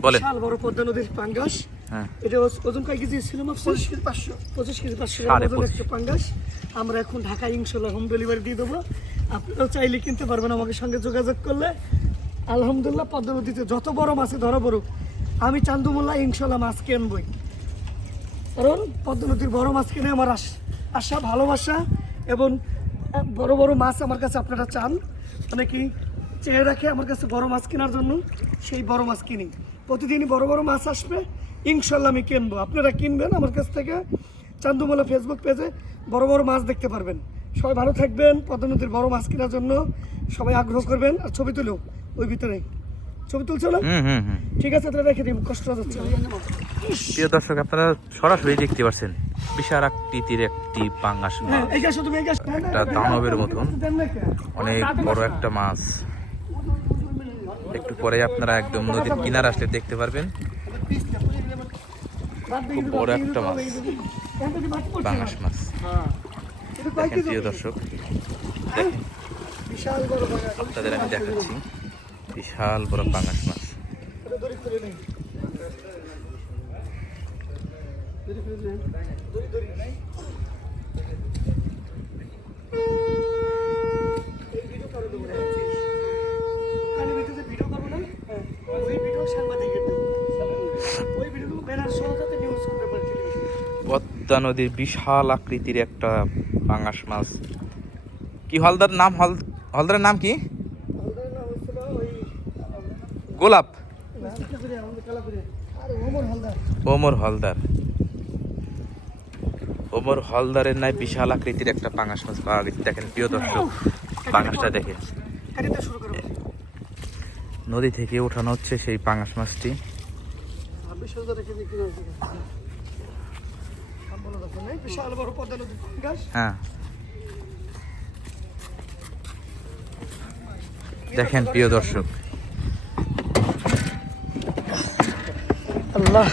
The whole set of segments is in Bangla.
বলেন। বিশাল বড় পদ্মা নদীর পাঙ্গাস। হ্যাঁ। এটা ওজন কয় কেজি? ছিল পঁচিশ কেজি পাঁচশো পঁচিশ কেজি পাঁচশো ওজন। একটা পাঙ্গাস। আমরা এখন ঢাকায় ইনশাল্লাহ হোম ডেলিভারি দিয়ে দেবো। আপনারাও চাইলে কিনতে পারবেন আমাকে সঙ্গে যোগাযোগ করলে। আলহামদুলিল্লাহ পদ্মা নদীতে যত বড় মাছে ধরা পড়ুক। আমি চান্দুমোল্লা ইনশাল্লাহ মাছ কিনবই। কারণ পদ্মা নদীর বড় মাছ কিনে আমার আশ- আশা ভালোবাসা এবং বড় বড় মাছ আমার কাছে আপনারা চান। মানে কি চেয়ে রাখে আমার কাছে বড় মাছ কেনার জন্য সেই বড় মাছ কিনি। প্রতিদিনই বড় বড় মাছ আসবে। ইনশাল্লাহ আমি কিনবো। আপনারা কিনবেন আমার কাছ থেকে। চান্দুমোলা ফেসবুক পেজে বড় বড় মাছ দেখতে পারবেন। সবাই ভালো থাকবেন। পদ্মা নদীর বড় মাছ কেনার জন্য সবাই আগ্রহ করবেন। আর ছবি তুলো ওই ভিতরে। ছবি তুলছো না? হুম হুম হুম। ঠিক আছে তাহলে রেখে দিন। কষ্ট হচ্ছে প্রিয় দর্শক আপনারা সরাসরি দেখতে পাচ্ছেন বিশাল আকৃতির একটি পাঙ্গাস হ্যাঁ মাছ গাছ একটা দানবের মতন। অনেক বড় একটা মাছ। একটু পরে আপনারা একদম নদীর কিনার আসলে দেখতে পারবেন। খুব বড় একটা মাছ পাঙ্গাস মাছ। দেখেন প্রিয় দর্শক আপনাদের আমি দেখাচ্ছি, বিশাল বড় পাঙ্গাস মাছ। দড়ি খুলে নেই দড়ি খুলে নেই দড়ি দড়ি নাই এই ভিডিও করে দেবো না কানে ভিডিওতে ভিডিও করব না হ্যাঁ ওই ভিডিও সাংবাদিকের দেবো ওই ভিডিওগুলো বেনার সহজাতে নিউজ করতে পারে টেলিভিশন পদ্মা নদীর বিশাল আকৃতির একটা পাঙ্গাস মাছ। কি হলদার নাম? হল হলদারের নাম কি? গোলাপ। ওমর হলদার। ওমর হলদারের নাই বিশাল আকৃতির একটা পাঙ্গাস মাছ পাওয়া গেছে। দেখেন, প্রিয় দর্শক পাঙ্গাসটা দেখেন। নদী থেকে ওঠানো হচ্ছে সেই পাঙ্গাস মাছটি ছাব্বিশ হাজার টাকা বিক্রি হয়েছে আম বলো দেখো নাই বিশাল বড় পদ্মা নদী গাছ হ্যাঁ। দেখেন প্রিয় দর্শক। আল্লাহ।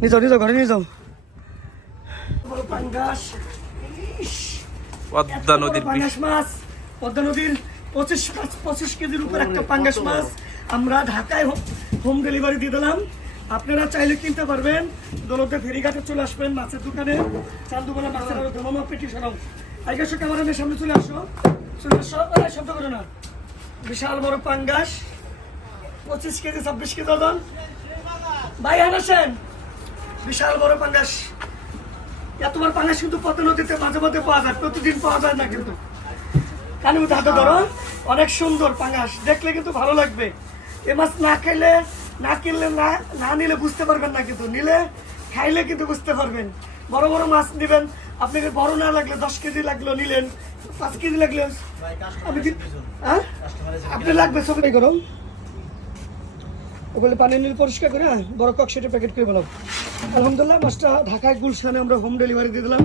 নিয়ে যাও নিয়ে যাও ঘরে নিয়ে যাও। পদ্মা নদীর পাঙ্গাস মাছ। পদ্মা নদীর পঁচিশ পাঁচ পঁচিশ কেজির উপর একটা পাঙ্গাস মাছ। আমরা ঢাকায় হোম ডেলিভারি দিয়ে দিলাম। আপনারা চাইলে কিনতে পারবেন। দৌলতে ফেরিঘাটে চলে আসবেন মাছের দোকানে। চান্দুবেলা মাছের আরও ধর্মমা পেটি সরাও আগে সে ক্যামেরাম্যানের সামনে চলে আসো। চলে আসো শব্দ করো না। বিশাল বড় পাঙ্গাস। পঁচিশ কেজি ছাব্বিশ কেজি ওজন। ভাই আনাসেন বিশাল বড় পাঙ্গাস। এতবার পাঙ্গাস কিন্তু পদ্মা নদীতে মাঝে মাঝে পাওয়া যায় প্রতিদিন পাওয়া যায় না কিন্তু। মধ্যে হাতে ধরো অনেক সুন্দর পাঙ্গাস। দেখলে কিন্তু ভালো লাগবে। এ মাছ না খাইলে না কিনলে না না নিলে বুঝতে পারবেন না কিন্তু। নিলে খাইলে কিন্তু বুঝতে পারবেন। বড় বড় মাছ নেবেন। আপনাকে বড় না লাগলে দশ কেজি লাগল নিলেন পাঁচ কেজি লাগলে আমি হ্যাঁ? আপনি লাগবে সব গরম। ওগুলো পানি নীল পরিষ্কার করে হ্যাঁ, বড় কক সেটা প্যাকেট করে বানাবো আলহামদুলিল্লাহ মাছটা ঢাকায় গুলশানে আমরা হোম ডেলিভারি দিয়ে দিলাম।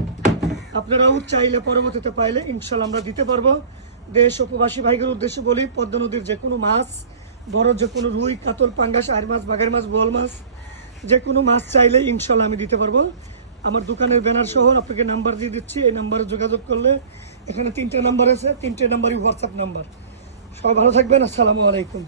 আপনারাও চাইলে পরবর্তীতে পাইলে ইনশাল্লাহ আমরা দিতে পারব। দেশ উপবাসী ভাইদের উদ্দেশ্যে বলি পদ্মা নদীর যে কোনো মাছ বড় যে কোনো রুই, কাতল, পাঙ্গাস আর মাছ, বাঘের মাছ, বোয়াল মাছ, যে কোনো মাছ চাইলে ইনশাল্লাহ আমি দিতে পারব। আমার দোকানের ব্যানার সহ আপনাকে নাম্বার দিয়ে দিচ্ছি, এই নাম্বারে যোগাযোগ করলে এখানে তিনটে নাম্বার আছে, তিনটে নাম্বারই হোয়াটসঅ্যাপ নাম্বার সবাই ভালো থাকবেন, আসসালামু আলাইকুম।